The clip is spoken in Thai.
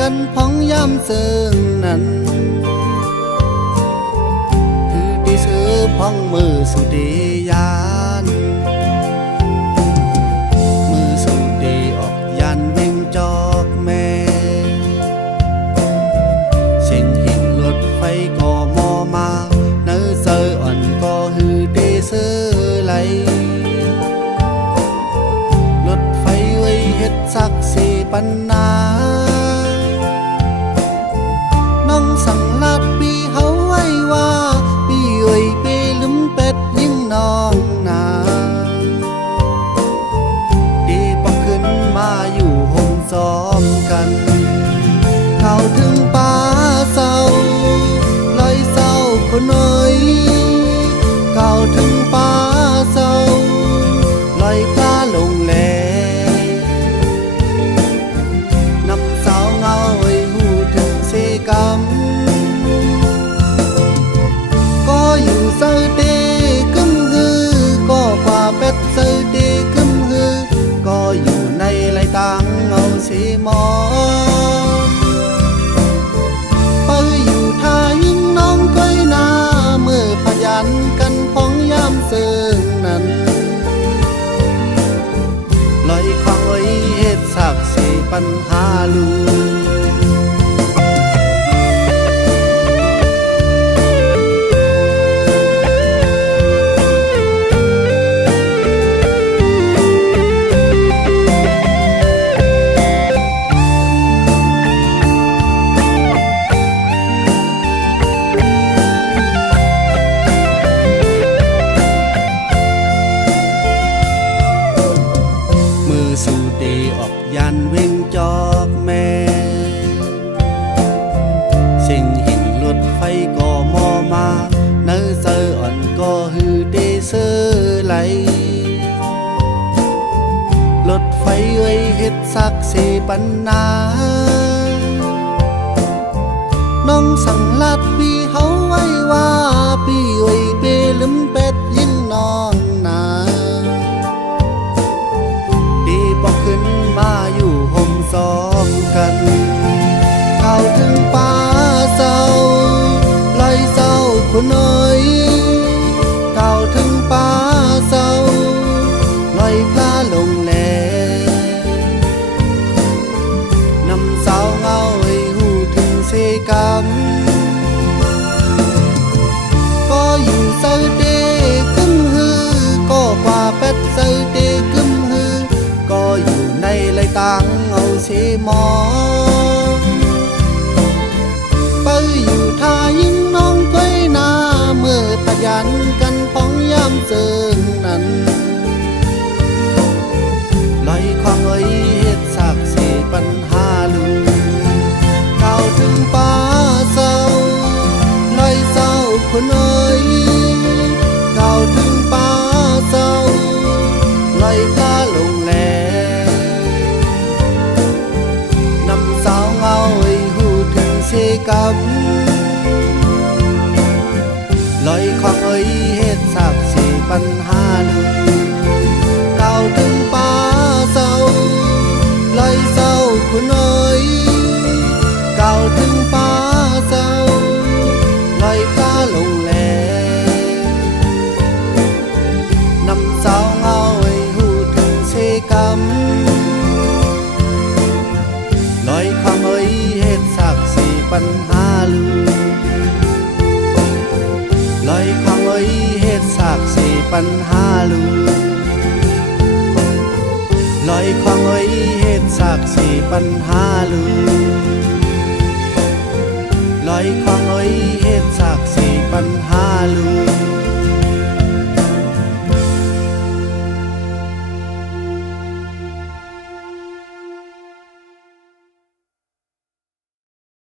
กันพ้องย่ำเสิงนั้นคือที่ซื้อพ้องมือสุดียานมือสุดีออกยานเว่งจอกแม่เสียงหินรถไฟก็มอมาเนื้อเซออ่อนก็ฮือเดเซอไหลรถไฟไว้เฮ็ดสักสี่ปันนาน้องสั่งลาดปีเฮาไว้ว่าปีเอ้ยปีลืมเป็ดยิ่งน้องนาดีปอกขึ้นมาอยู่ห้องซ้อมกันเข้าถึงป่าเศร้าลอยเศร้าคนเอ้ยเข้าถึงป่าเศร้าลอยพลาลงแลนำสาวเงาไว้หูถึงเสกก็อยู่เซอเตกึมฮือก็ป่าเป็ดเซอเตกึมฮือก็อยู่ในไรตังเอาสีมอนไปอยู่ท่ายิ่งน้องก้อยนาเมื่อพยันกันพ้องยามเสิงนั้นลอยควางไว้เฮ็ดสักสีปัญหาลูสู่เดออกยันเว่งจอกแม่สิ่งหินรถไฟก็มอมาเนื้อเซออ่อนก็ฮือเดเซอไหลรถไฟเอ้ยเฮ็ดสักเสปันนาน้องสั่งลาดปีเฮาไว้ว่าปีเอ้ยเปลืมเป็ดยิ่งน้องนาปอกขึ้นมาอยู่ห่มซ้อมกันเข้าถึงป่าเศร้าลอยเศร้าคนเอ้ยเข้าถึงป่าเศร้าลอยพลาลงแลนำสาวเงาให้หูถึงเสกก็อยู่เศร้าเดกึมฮือก็ป่าเป็ดเศร้าเดกึมฮือก็อยู่ในไรตังเอาสีมอนไปอยู่ท่ายิ่งน้องก้อยนาเมื่อพยันกันพ้องยามเสิงนั้นลอยควางไว้เฮ็ดสักสีปัญหาลูเข้าถึงป่าเศร้าลอยเศร้าคนเอ้ยเข้าถึงป่าเศร้าลอยพลาลงแลนำสาวเงาให้หูถึงเสกลอยควางเอ้ยเฮ็ดสักสีปัญหาลูเข้าถึงป่าเศร้าลอยเศร้าคนเอ้ยเข้าถึงป่าเศร้าลอยพลาลงแลนำสาวเงาให้หูถึงเสกลอยความเอ้ยเฮ็ดสักสีปัญหาลูลอยความเอ้ยเฮ็ดสักสีปัญหาลูลอยความเอ้ยเฮ็ดสักสีปัญหาลูลอยความ